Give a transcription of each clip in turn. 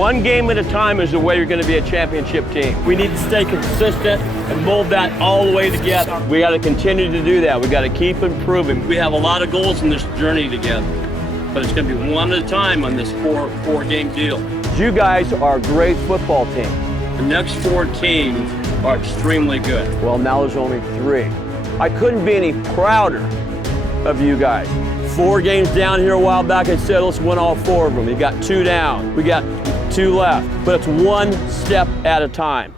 One game at a time is the way you're going to be a championship team. We need to stay consistent and mold that all the way together. We got to continue to do that. We got to keep improving. We have a lot of goals in this journey together, but it's going to be one at a time on this four-game deal. You guys are a great football team. The next 4 teams are extremely good. Well, now there's only 3. I couldn't be any prouder of you guys. 4 games down here a while back, I said, let's win all 4 of them. You got 2 down. We got 2 left. But it's one step at a time.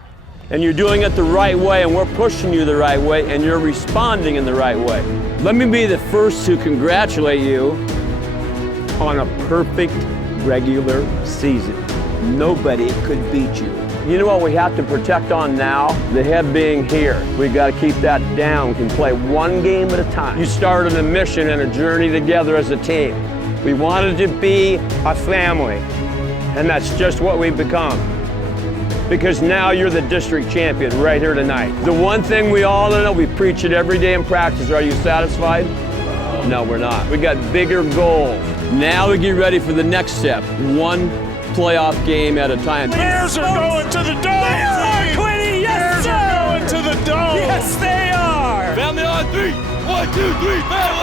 And you're doing it the right way, and we're pushing you the right way, and you're responding in the right way. Let me be the first to congratulate you on a perfect regular season. Nobody could beat you. You know what we have to protect on now? The head being here. We've got to keep that down. We can play one game at a time. You started a mission and a journey together as a team. We wanted to be a family, and that's just what we've become. Because now you're the district champion right here tonight. The one thing we all know, we preach it every day in practice. Are you satisfied? No, we're not. We got bigger goals. Now we get ready for the next step. One playoff game at a time. Bears are going to the dome. They are, Quinny, yes, Bears are going to the dome. Yes, they are. Family on 3. 1, 2, 3, family.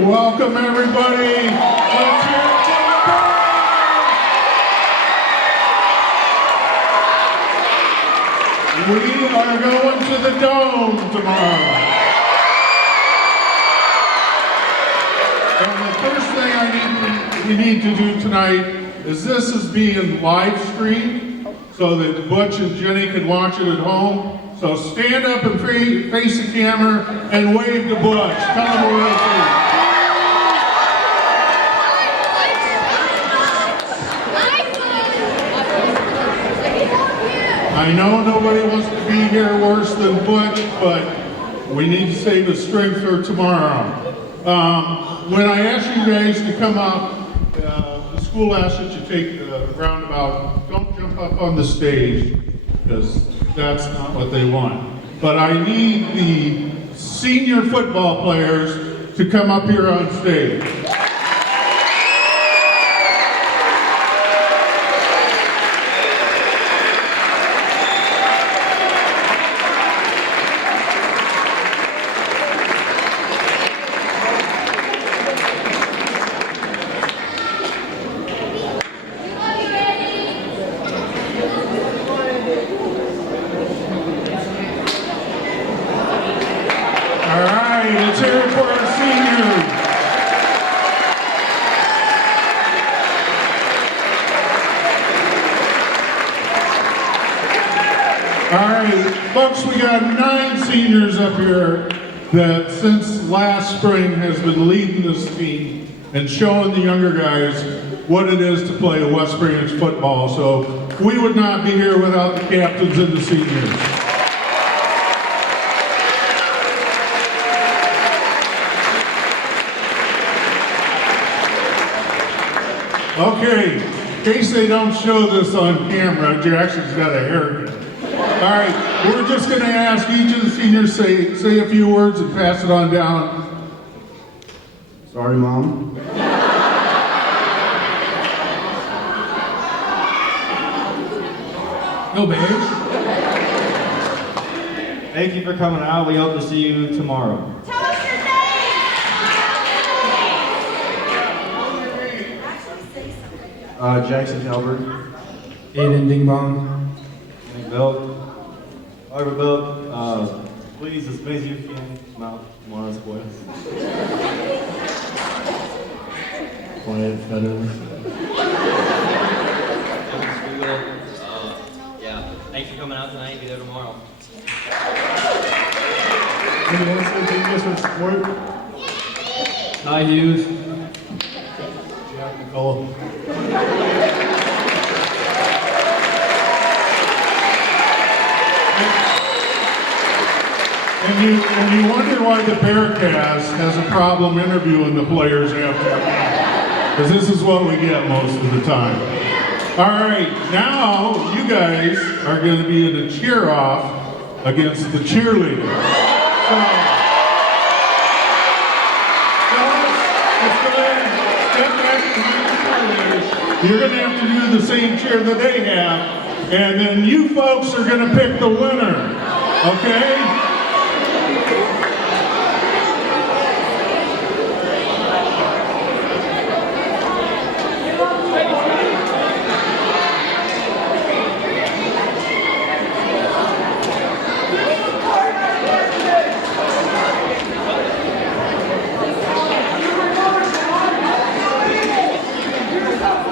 Welcome, everybody. Let's hear it for the Bears. We are going to the dome tomorrow. And the first thing we need to do tonight is this is being live streamed so that Butch and Jenny can watch it at home. So stand up and face the camera and wave to Butch. Tell him we're okay. I know nobody wants to be here worse than Butch, but we need to save his strength for tomorrow. When I asked you guys to come up, the school asked that you take the roundabout. Don't jump up on the stage, because that's not what they want. But I need the senior football players to come up here on stage. All right, folks, we got 9 seniors up here that since last spring has been leading this team and showing the younger guys what it is to play West Branch football. So we would not be here without the captains and the seniors. Okay, in case they don't show this on camera, Jackson's got a haircut. All right, we're just going to ask each of the seniors say a few words and pass it on down. Sorry, Mom. Go Bears. Thank you for coming out. We hope to see you tomorrow. Tell us your name! Jackson Calvert. Aiden Ding Bong. Bill. However, Bill, please, as many as you can, come out tomorrow and support us. Quiet, veterans. We will. Yeah. Thanks for coming out tonight. Be there tomorrow. Anyone else want to thank us for support? Ty Hughes. Jack Nicole. And you wonder why the Bearcast has a problem interviewing the players after, because this is what we get most of the time. All right, now you guys are going to be in a cheer-off against the cheerleader. So let's go ahead and step back behind the cheerleaders. You're going to have to do the same cheer that they have, and then you folks are going to pick the winner, okay?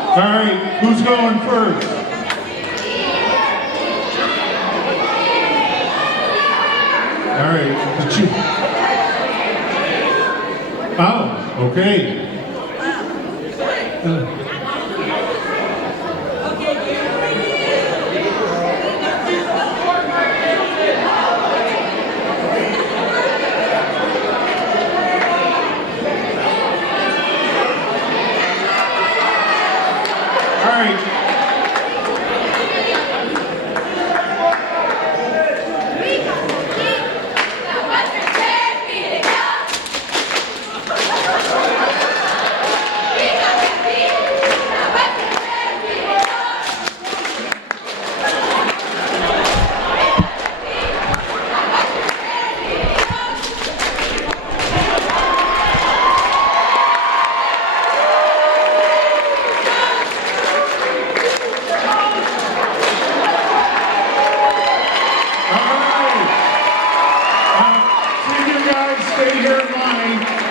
All right, who's going first? All right, the chief. Oh, okay.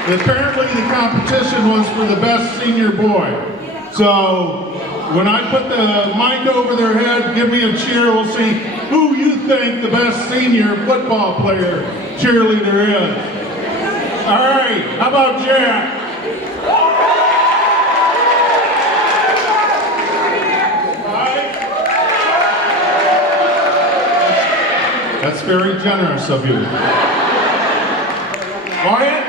Apparently the competition was for the best senior boy. So when I put the mic over their head, give me a cheer, we'll see who you think the best senior football player cheerleader is. All right, how about Jack? That's very generous of you. Wyatt?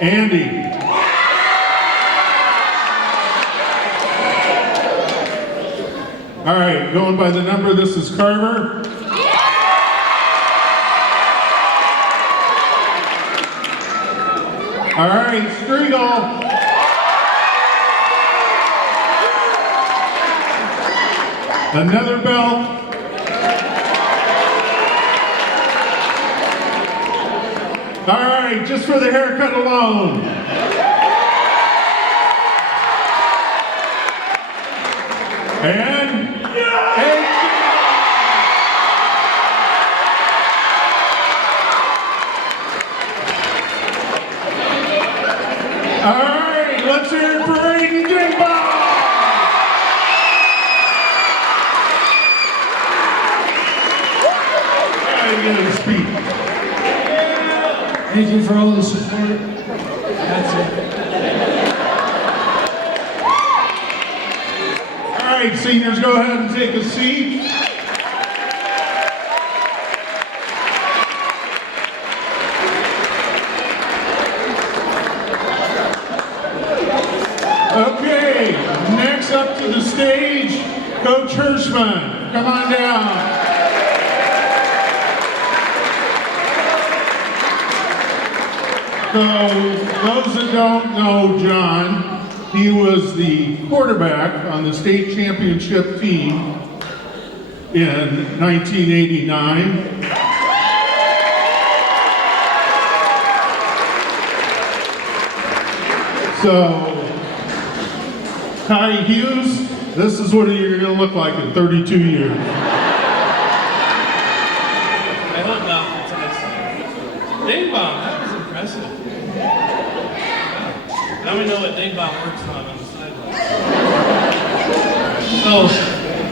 Andy. All right, going by the number, this is Carver. All right, Striegel. Another belt. All right, just for the haircut alone. And all right, let's hear it for Aiden Jimbo. Thank you for all the support. That's it. All right, seniors, go ahead and take a seat. Okay, next up to the stage, Coach Hirschman. Come on down. So, those that don't know John, he was the quarterback on the state championship team in 1989. So, Ty Hughes, this is what you're going to look like in 32 years. I hope not for tonight's game. Ding Bomb, that was impressive. Now we know what Ding Bomb works on the sideline. So,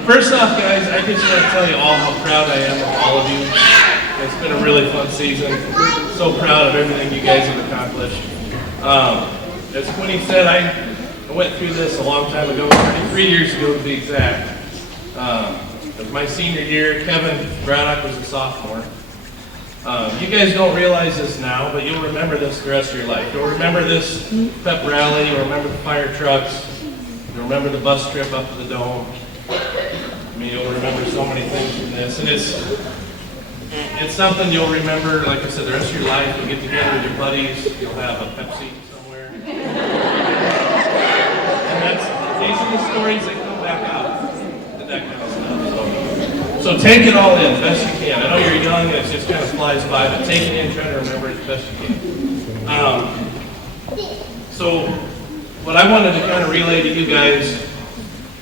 first off, guys, I just want to tell you all how proud I am of all of you. It's been a really fun season. So proud of everything you guys have accomplished. As Quinny said, I went through this a long time ago, 33 years ago to be exact. It was my senior year. Kevin Braddock was a sophomore. You guys don't realize this now, but you'll remember this the rest of your life. You'll remember this Pep Rally, you'll remember the fire trucks, you'll remember the bus trip up to the Dome. I mean, you'll remember so many things from this. And it's something you'll remember, like I said, the rest of your life. You'll get together with your buddies, you'll have a Pepsi somewhere. And these are the stories that come back out, and that kind of stuff. So take it all in, best you can. I know you're young and it just kind of flies by, but take it in, try to remember it as best you can. So what I wanted to kind of relay to you guys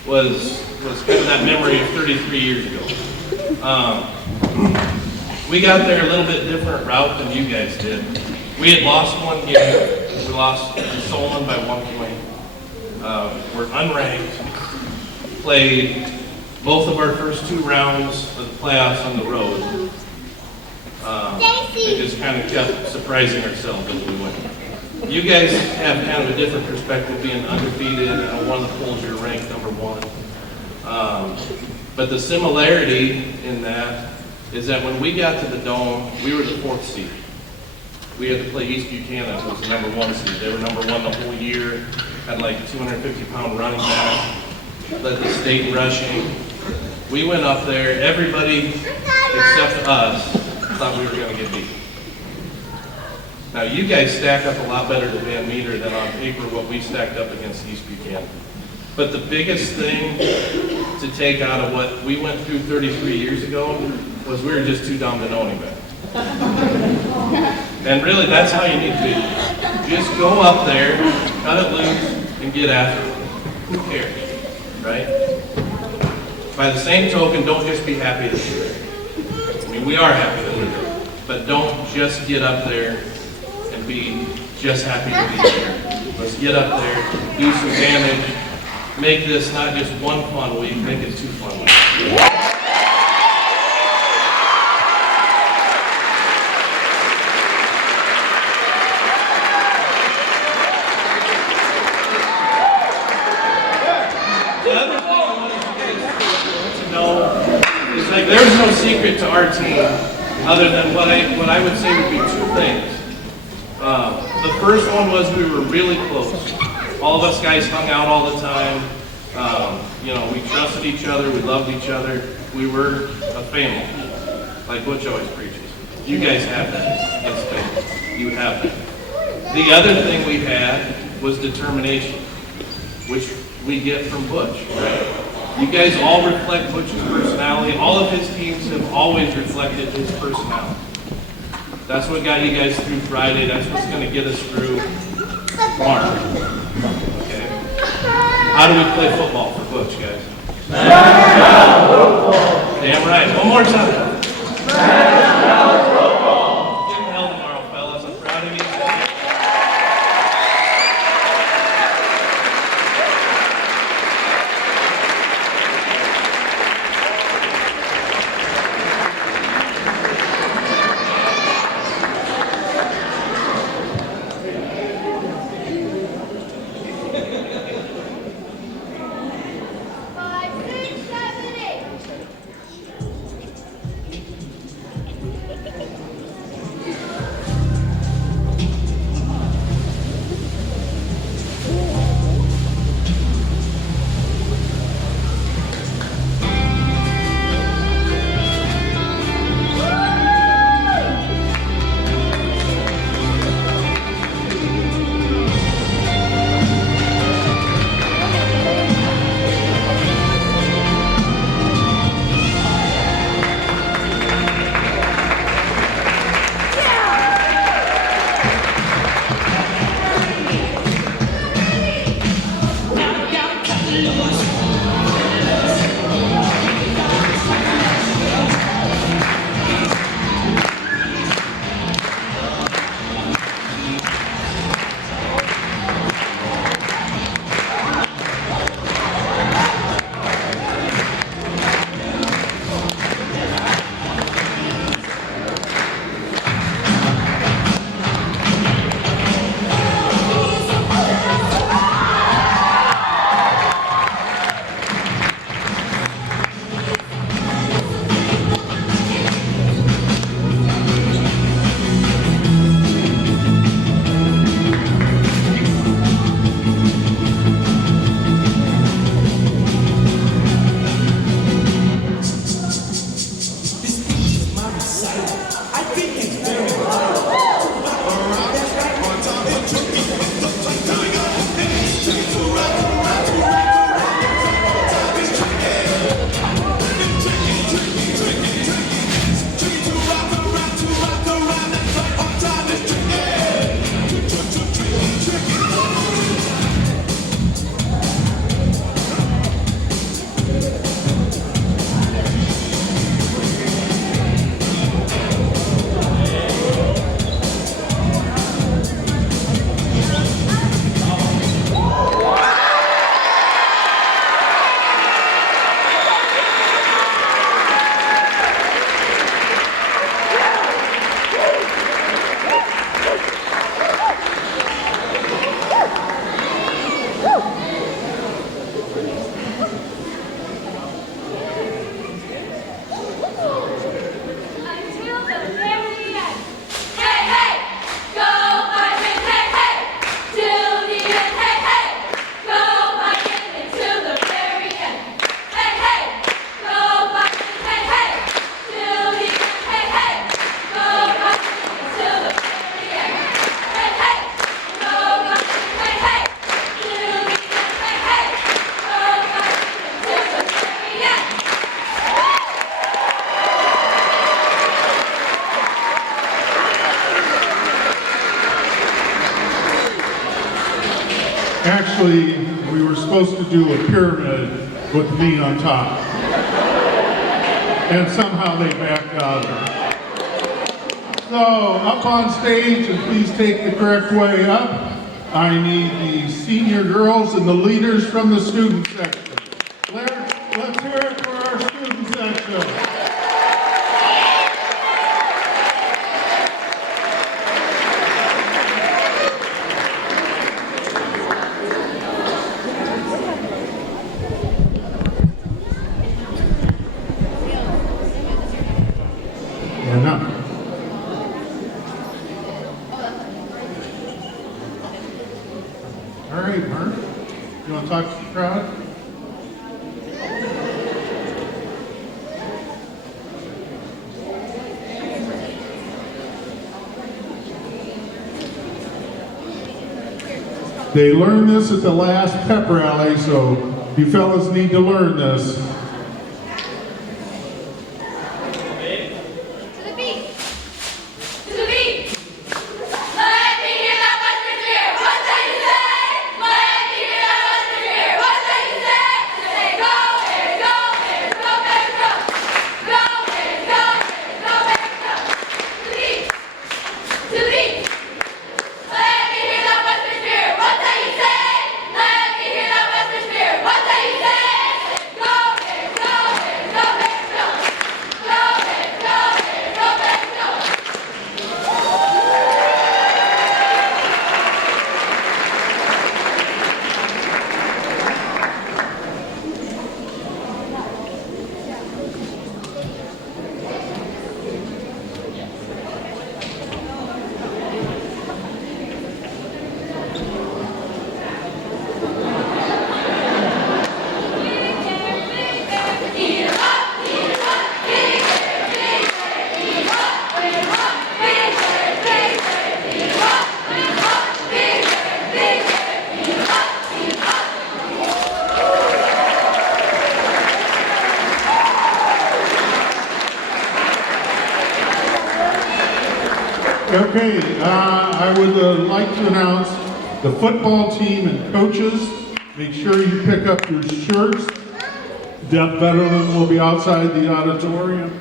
was kind of that memory of 33 years ago. We got there a little bit different route than you guys did. We had lost one game. We lost to Solon by 1 point. We're unranked. Played both of our first 2 rounds of the playoffs on the road. We just kind of kept surprising ourselves as we went. You guys have kind of a different perspective being undefeated and one of the polls you're ranked number 1. But the similarity in that is that when we got to the Dome, we were the 4th seed. We had to play East Buchanan, who was the number 1 seed. They were number 1 the whole year, had like a 250-pound running back, led the state in rushing. We went up there, everybody except us thought we were going to get beat. Now you guys stack up a lot better to Van Meter than on paper what we stacked up against East Buchanan. But the biggest thing to take out of what we went through 33 years ago was we were just too dumb to know any better. And really, that's how you need to be. Just go up there, cut it loose, and get after it. Who cares, right? By the same token, don't just be happy that you're there. I mean, we are happy that we're there. But don't just get up there and be just happy to be there. Let's get up there, do some damage, make this not just one fun week, make it 2 fun weeks. There's no secret to our team other than what I would say would be 2 things. The first one was we were really close. All of us guys hung out all the time. We trusted each other. We loved each other. We were a family, like Butch always preaches. You guys have that. It's family. You have that. The other thing we had was determination, which we get from Butch, right? You guys all reflect Butch's personality. All of his teams have always reflected his personality. That's what got you guys through Friday. That's what's going to get us through tomorrow. Okay? How do we play football for Butch, guys? Damn right. One more time. Give him hell tomorrow, fellas. I'm proud of you. Actually, we were supposed to do a pyramid with me on top. And somehow they backed out of it. So, up on stage, and please take the correct way up, I need the senior girls and the leaders from the student section. Let's hear it for our student section. And up. All right, Mark, you want to talk to the crowd? They learned this at the last Pep Rally, so you fellas need to learn this. Okay, I would like to announce the football team and coaches. Make sure you pick up your shirts. Deb Betterman will be outside the auditorium,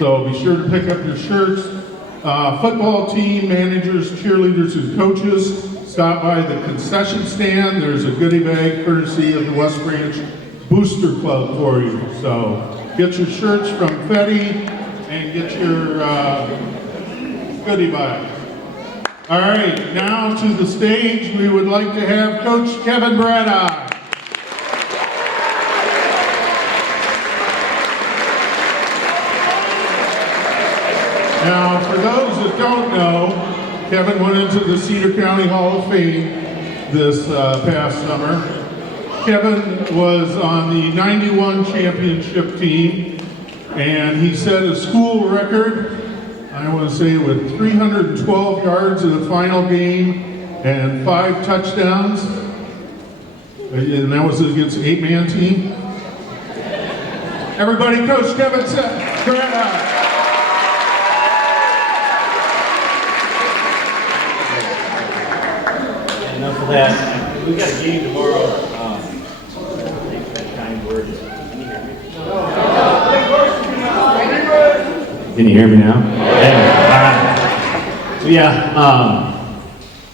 so be sure to pick up your shirts. Football team, managers, cheerleaders, and coaches, stop by the concession stand. There's a goodie bag courtesy of the West Branch Booster Club for you. So get your shirts from Fetty and get your goodie bag. All right, now to the stage, we would like to have Coach Kevin Braddock. Now, for those that don't know, Kevin went into the Cedar County Hall of Fame this past summer. Kevin was on the 91 championship team, and he set a school record, I want to say, with 312 yards in the final game and 5 touchdowns. And that was against an 8-man team. Everybody, Coach Kevin Braddock. Enough of that. We got a game tomorrow. Thanks for that kind words. Can you hear me now?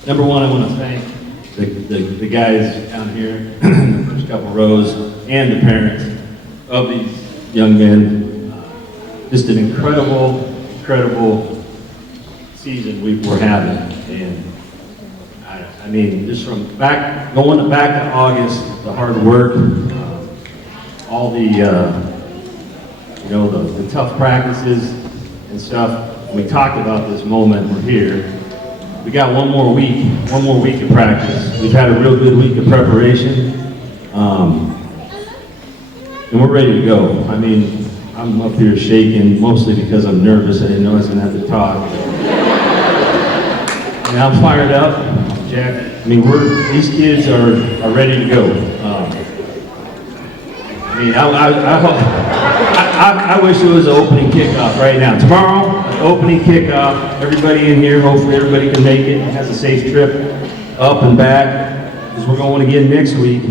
Number one, I want to thank the guys down here, the first couple rows, and the parents of these young men. Just an incredible season we're having, and I mean, just from going back to August, the hard work, all the the tough practices and stuff. We talked about this moment. We're here. We got one more week of practice. We've had a real good week of preparation, and we're ready to go. I mean, I'm up here shaking mostly because I'm nervous. I didn't know I was going to have to talk. And I'm fired up, Jack. I mean, these kids are ready to go. I mean, I wish it was an opening kickoff right now. Tomorrow, opening kickoff. Everybody in here, hopefully everybody can make it, has a safe trip up and back. Because because we're going again next week.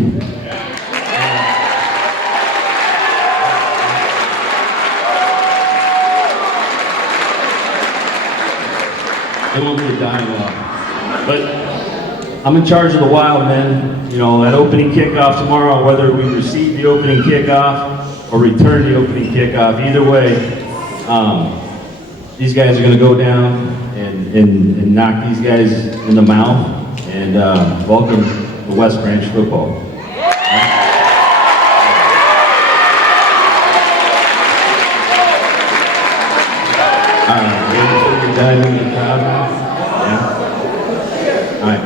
They want me to dialogue. But I'm in charge of the Wild, man. You know, that opening kickoff tomorrow, whether we receive the opening kickoff or return the opening kickoff, either way, these guys are going to go down and knock these guys in the mouth. And welcome to WestBranch.Football. Diving in the crowd now? Yeah. All right.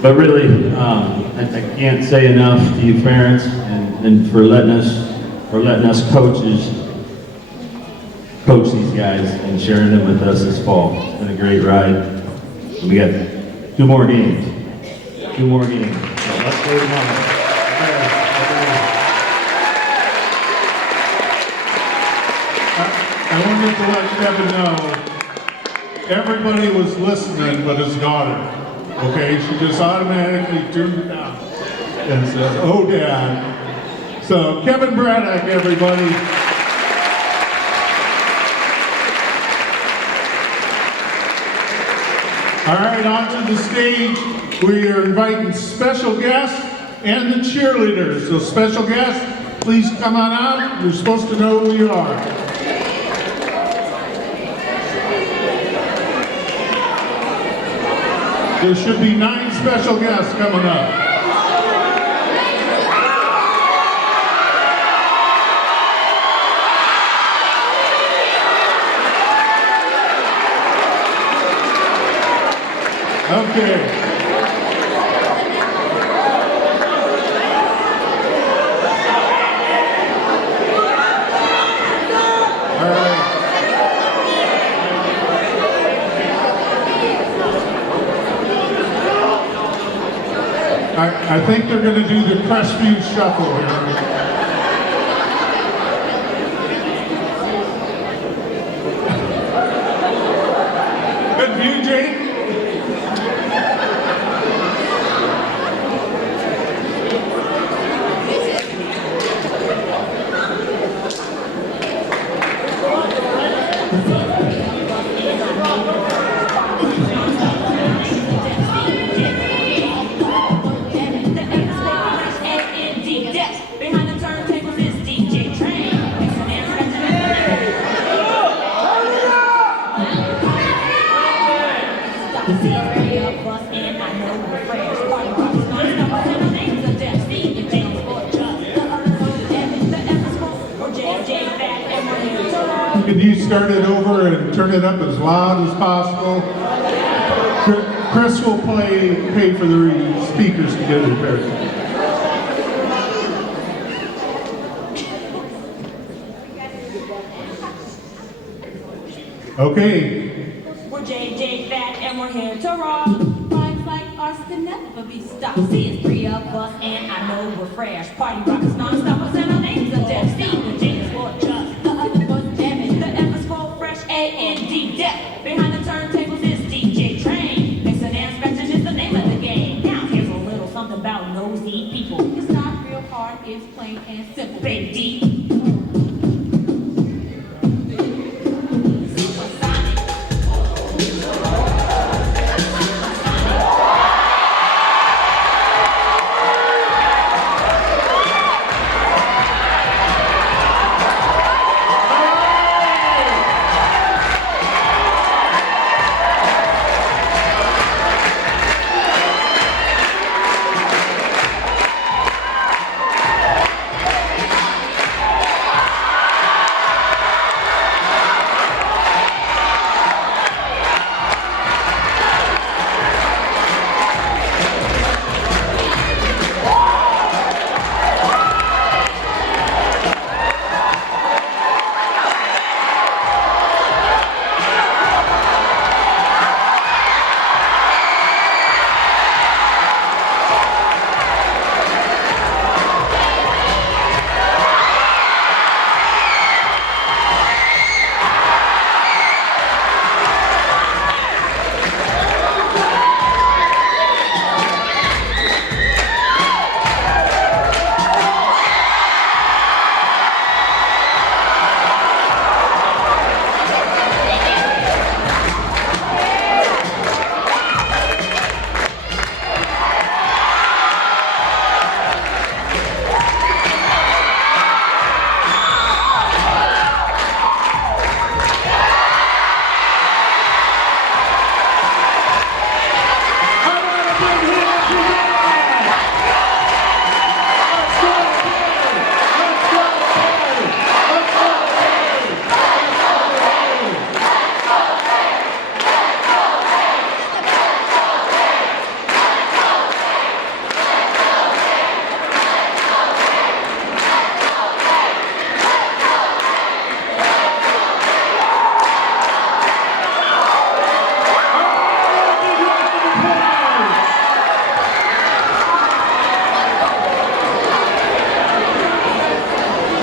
But really, I can't say enough to you parents and for letting us coaches coach these guys and sharing them with us this fall. It's been a great ride. And we got 2 more games. 2 more games. So let's go tomorrow. I wanted to let Kevin know, everybody was listening but his daughter. Okay, she just automatically turned it down and said, "Oh, Dad." So Kevin Braddock, everybody. All right, onto the stage. We are inviting special guests and the cheerleaders. So special guests, please come on out. You're supposed to know who you are. There should be 9 special guests coming up. Okay. All right. I think they're going to do the Crestview Shuffle here. Good view, Jake? Can you start it over and turn it up as loud as possible? Chris will pay for the speakers to get repaired. Okay. We're JJ Fat and we're here to rock. Vibes like ours can never be stopped. See, it's 3 of us and I know we're fresh. Party rockers non-stoppers and our names are Def. Steve, James, or Chuck. The other was Devin. The F is full fresh, A-N-D, Def. Behind the turntables is DJ Train. Mixing and scratching is the name of the game. Now here's a little something about nosy people. It's not real hard, it's plain and simple. Baby.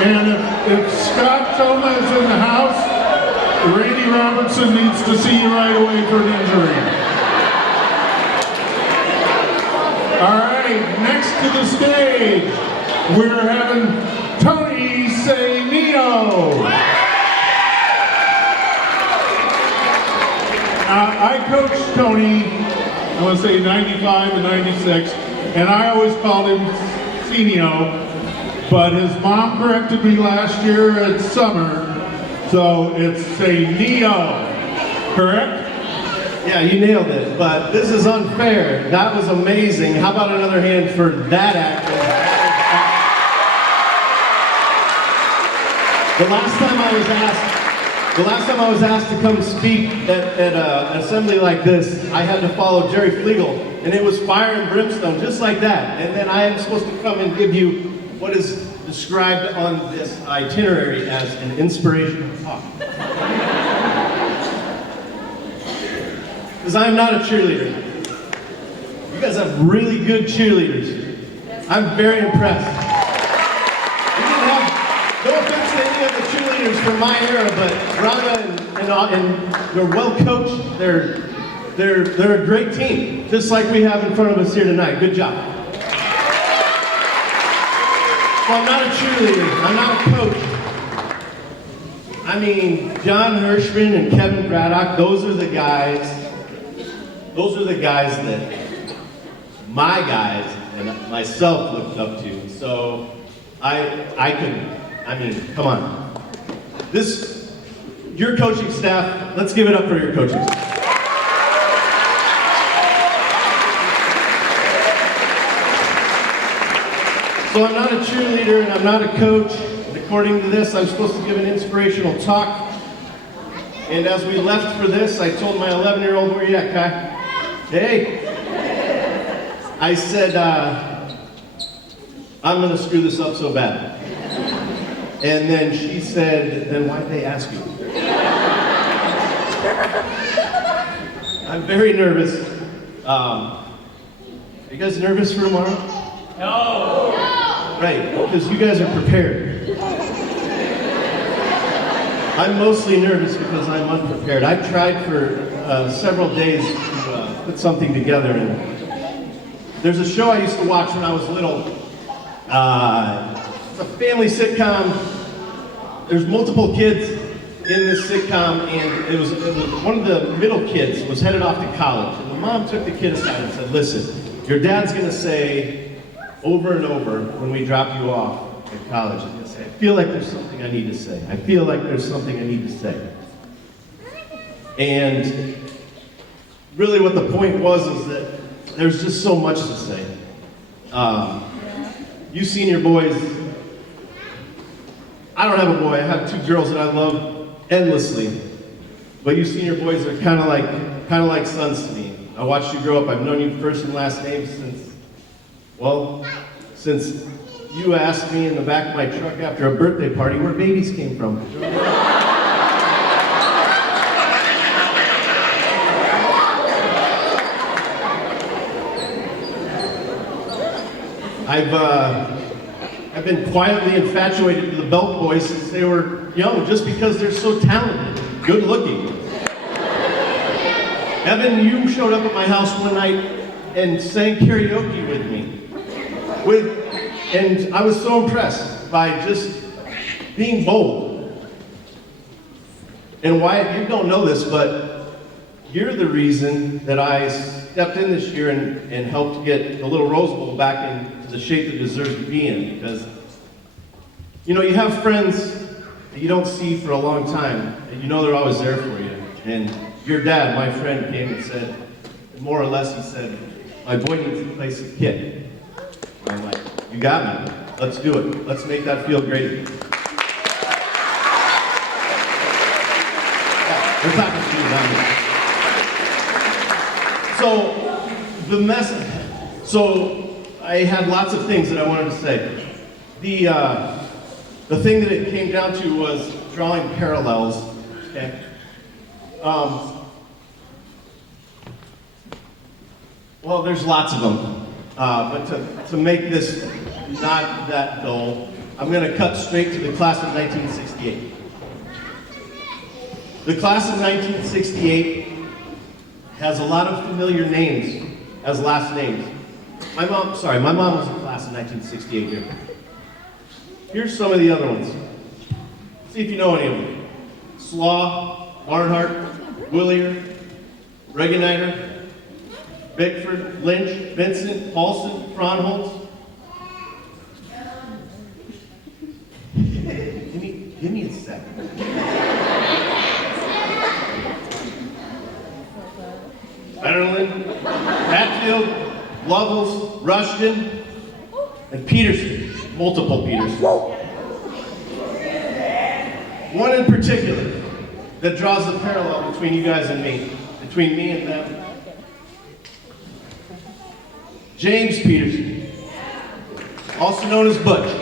And if Scott Toma is in the house, Randy Robertson needs to see you right away for an injury. All right, next to the stage, we're having Tony say Neo. I coached Tony, I want to say 95 and 96, and I always called him Senio, but his mom corrected me last year at summer, so it's say Neo, correct? Yeah, you nailed it, but this is unfair. That was amazing. How about another hand for that actor? The last time I was asked to come speak at an assembly like this, I had to follow Jerry Flegel, and it was fire and brimstone, just like that. And then I am supposed to come and give you what is described on this itinerary as an inspirational talk. Because I'm not a cheerleader. You guys have really good cheerleaders. I'm very impressed. We didn't have, no offense to any of the cheerleaders from my era, but Rhonda and they're well coached. They're a great team, just like we have in front of us here tonight. Good job. Well, I'm not a cheerleader. I'm not a coach. I mean, John Hirschman and Kevin Braddock, those are the guys that my guys and myself looked up to. So I mean, come on. Your coaching staff, let's give it up for your coaching staff. So I'm not a cheerleader and I'm not a coach. And according to this, I'm supposed to give an inspirational talk. And as we left for this, I told my 11-year-old, where you at, Kai? Hey. I said, I'm going to screw this up so bad. And then she said, then why'd they ask you? I'm very nervous. Are you guys nervous for tomorrow? No. Right, because you guys are prepared. I'm mostly nervous because I'm unprepared. I've tried for several days to put something together. And there's a show I used to watch when I was little. It's a family sitcom. There's multiple kids in this sitcom, and it was one of the middle kids was headed off to college. And the mom took the kid aside and said, listen, your dad's going to say over and over when we drop you off at college, he's going to say, I feel like there's something I need to say. I feel like there's something I need to say. And really what the point was is that there's just so much to say. You senior boys, I don't have a boy, I have two girls that I love endlessly. But you senior boys are kind of like sons to me. I watched you grow up. I've known you first and last name since you asked me in the back of my truck after a birthday party where babies came from. I've been quietly infatuated with the Belt Boys since they were young, just because they're so talented, good looking. Evan, you showed up at my house one night and sang karaoke with me. And I was so impressed by just being bold. And Wyatt, you don't know this, but you're the reason that I stepped in this year and helped get the Little Rose Bowl back into the shape it deserves to be in. Because, you know, you have friends that you don't see for a long time, and you know they're always there for you. And your dad, my friend, came and said, more or less, he said, my boy needs to play some kid. I'm like, you got me. Let's do it. Let's make that feel great. Yeah, we're talking to you now. So I had lots of things that I wanted to say. The thing that it came down to was drawing parallels. Okay. Well, there's lots of them. But to make this not that dull, I I'm going to cut straight to the class of 1968. The class of 1968 has a lot of familiar names as last names. My mom was in class of 1968 here. Here's some of the other ones. See if you know any of them. Slaw, Barnhart, Willier, Regeniter, Bickford, Lynch, Vincent, Paulson, Fronholtz. Give me a second. Betterland, Hatfield, Lovels, Rushton, and Peterson. Multiple Petersons. One in particular that draws the parallel between you guys and me, between me and them. James Peterson, also known as Butch.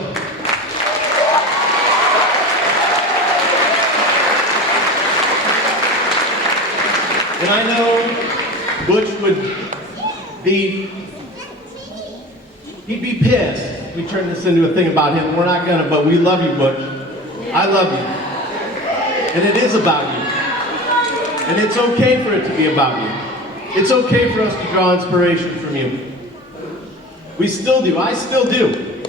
And I know Butch he'd be pissed if we turn this into a thing about him. We're not gonna, but we love you, Butch. I love you. And it is about you. And it's okay for it to be about you. It's okay for us to draw inspiration from you. We still do. I still do.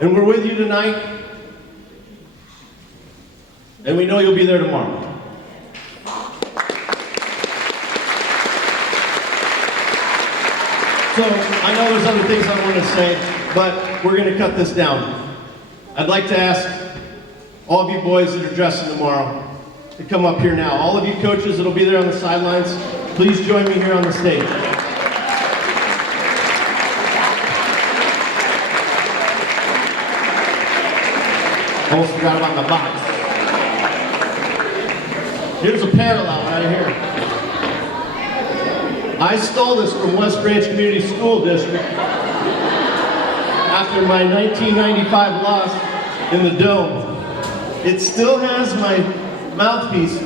And we're with you tonight. And we know you'll be there tomorrow. So, I know there's other things I want to say, but we're going to cut this down. I'd like to ask all of you boys that are dressing tomorrow to come up here now. All of you coaches that'll be there on the sidelines, please join me here on the stage. Almost forgot about my box. Here's a parallel right here. I stole this from West Branch Community School District after my 1995 loss in the Dome. It still has my mouthpiece,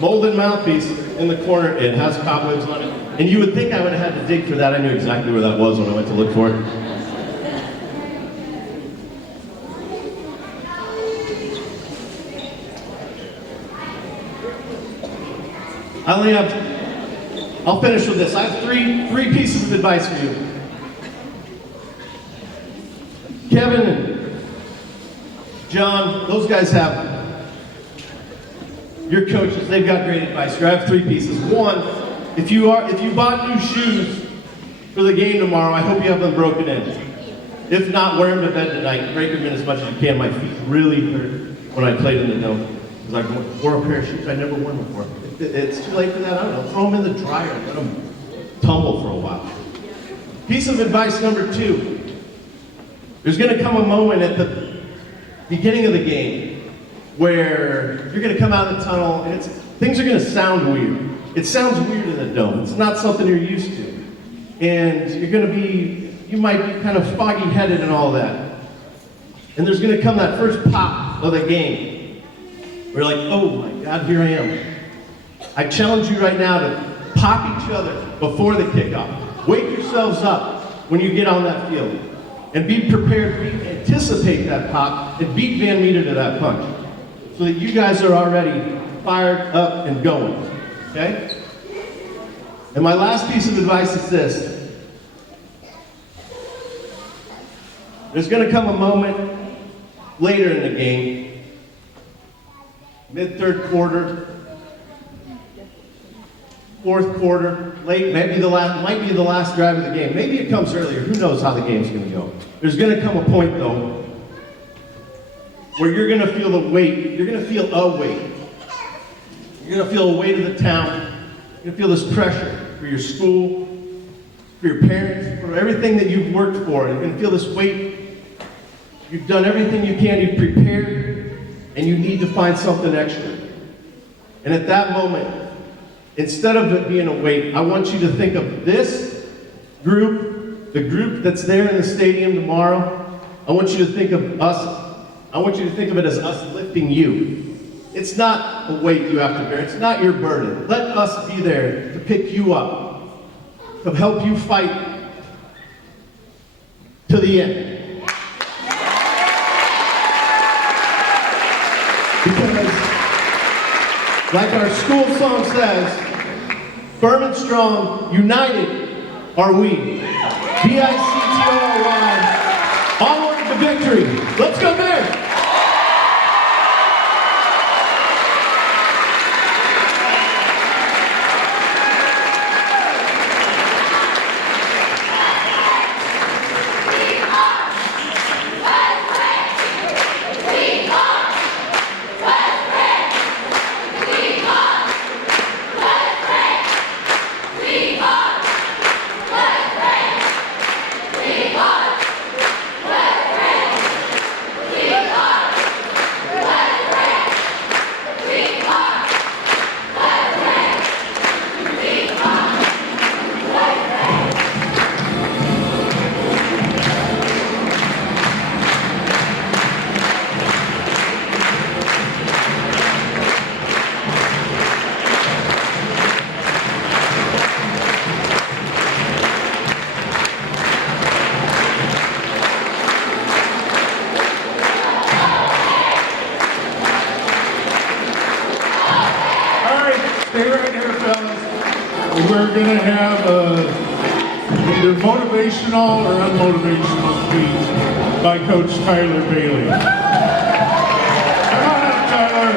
molded mouthpiece, in the corner. It has cobwebs on it. And you would think I would have had to dig for that. I knew exactly where that was when I went to look for it. I'll finish with this. I have three pieces of advice for you. Kevin and John, those guys have your coaches, they've got great advice here. I have three pieces. One, if you bought new shoes for the game tomorrow, I hope you have them broken in. If not, wear them to bed tonight. Break them in as much as you can. My feet really hurt when I played in the Dome. Because I wore a pair of shoes I'd never worn before. It's too late for that, I don't know. Throw them in the dryer and let them tumble for a while. Piece of advice number two. There's going to come a moment at the beginning of the game where you're going to come out of the tunnel and things are going to sound weird. It sounds weird in the Dome. It's not something you're used to. And you might be kind of foggy-headed and all that. And there's going to come that first pop of the game. We're like, oh my God, here I am. I challenge you right now to pop each other before the kickoff. Wake yourselves up when you get on that field. And be prepared, anticipate that pop, and beat Van Meter to that punch. So that you guys are already fired up and going. Okay? And my last piece of advice is this. There's going to come a moment later in the game, mid-third quarter, fourth quarter, late, might be the last drive of the game. Maybe it comes earlier. Who knows how the game's going to go? There's going to come a point, though, where you're going to feel the weight. You're going to feel a weight. You're going to feel a weight of the town. You're going to feel this pressure for your school, for your parents, for everything that you've worked for. You're going to feel this weight. You've done everything you can. You've prepared, and you need to find something extra. And at that moment, instead of it being a weight, I want you to think of this group, the group that's there in the stadium tomorrow. I want you to think of us. I want you to think of it as us lifting you. It's not a weight you have to bear. It's not your burden. Let us be there to pick you up, to help you fight, to the end. Because, like our school song says, firm and strong, united are we. VICTORY, onward to victory. Let's go there. Stay right here, fellas. We're going to have either motivational or unmotivational speech by Coach Tyler Bailey. Come on up, Tyler.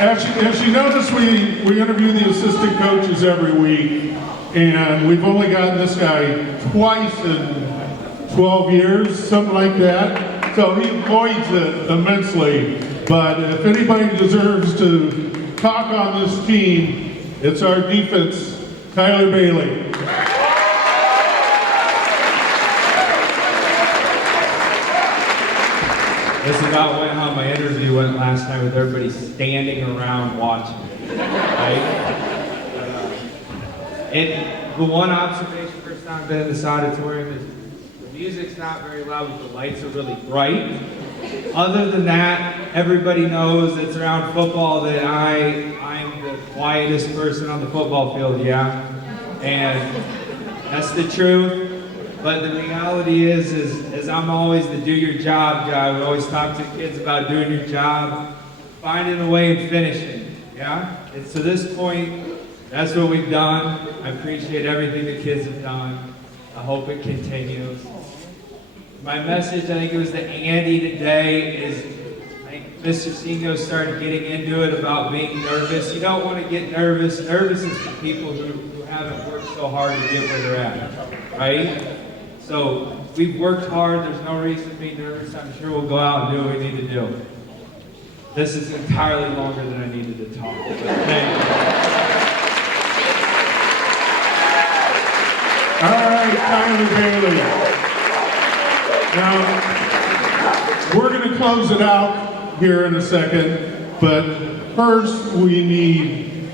As you notice, we interview the assistant coaches every week, and we've only gotten this guy twice in 12 years, something like that. So he avoids it immensely. But if anybody deserves to talk on this team, it's our defense, Tyler Bailey. This is about how my interview went last night with everybody standing around watching, right? And the one observation first time I've been in this auditorium is the music's not very loud, but the lights are really bright. Other than that, everybody knows that's around football that I'm the quietest person on the football field, yeah? And that's the truth. But the reality is I'm always the do your job guy. We always talk to kids about doing your job, finding a way and finishing, yeah? And to this point, that's what we've done. I appreciate everything the kids have done. I hope it continues. My message, I think it was to Andy today, is I think Mr. Singo started getting into it about being nervous. You don't want to get nervous. Nervous is for people who haven't worked so hard to get where they're at, right? So we've worked hard. There's no reason to be nervous. I'm sure we'll go out and do what we need to do. This is entirely longer than I needed to talk. But thank you. All right, Tyler Bailey. Now, we're going to close it out here in a second, but first we need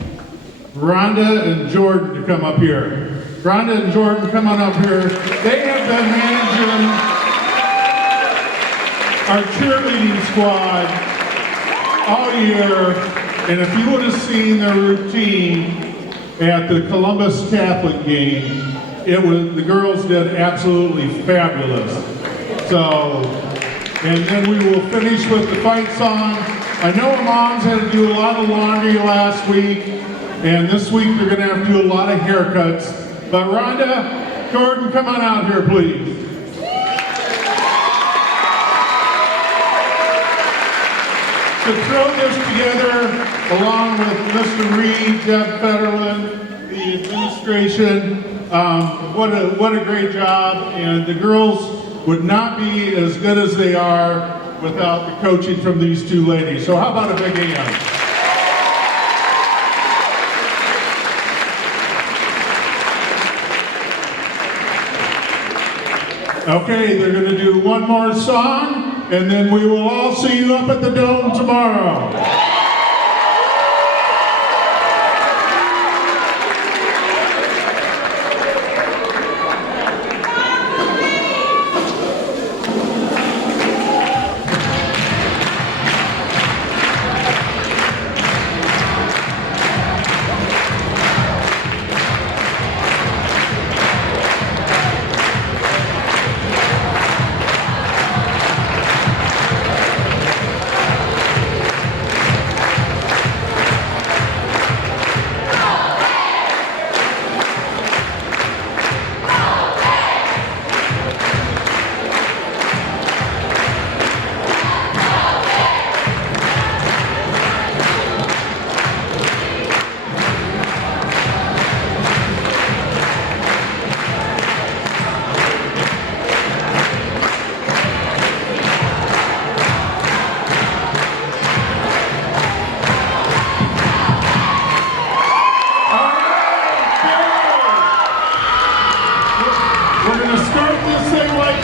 Rhonda and Jordan to come up here. Rhonda and Jordan, come on up here. They have been managing our cheerleading squad all year, and if you would have seen their routine at the Columbus Catholic game, the girls did absolutely fabulous. So, and then we will finish with the fight song. I know moms had to do a lot of laundry last week, and this week they're going to have to do a lot of haircuts. But Rhonda, Jordan, come on out here, please. To throw this together, along with Mr. Reed, Jeff Federland, the administration, what a great job. And the girls would not be as good as they are without the coaching from these two ladies. So how about a big hand? Okay, they're going to do one more song, and then we will all see you up at the Dome tomorrow.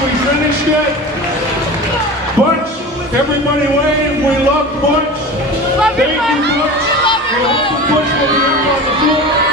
we finished it. Butch, everybody wave. We love Butch. Love you, Thank you, Butch. Love you, We hope Butch will be up on the floor.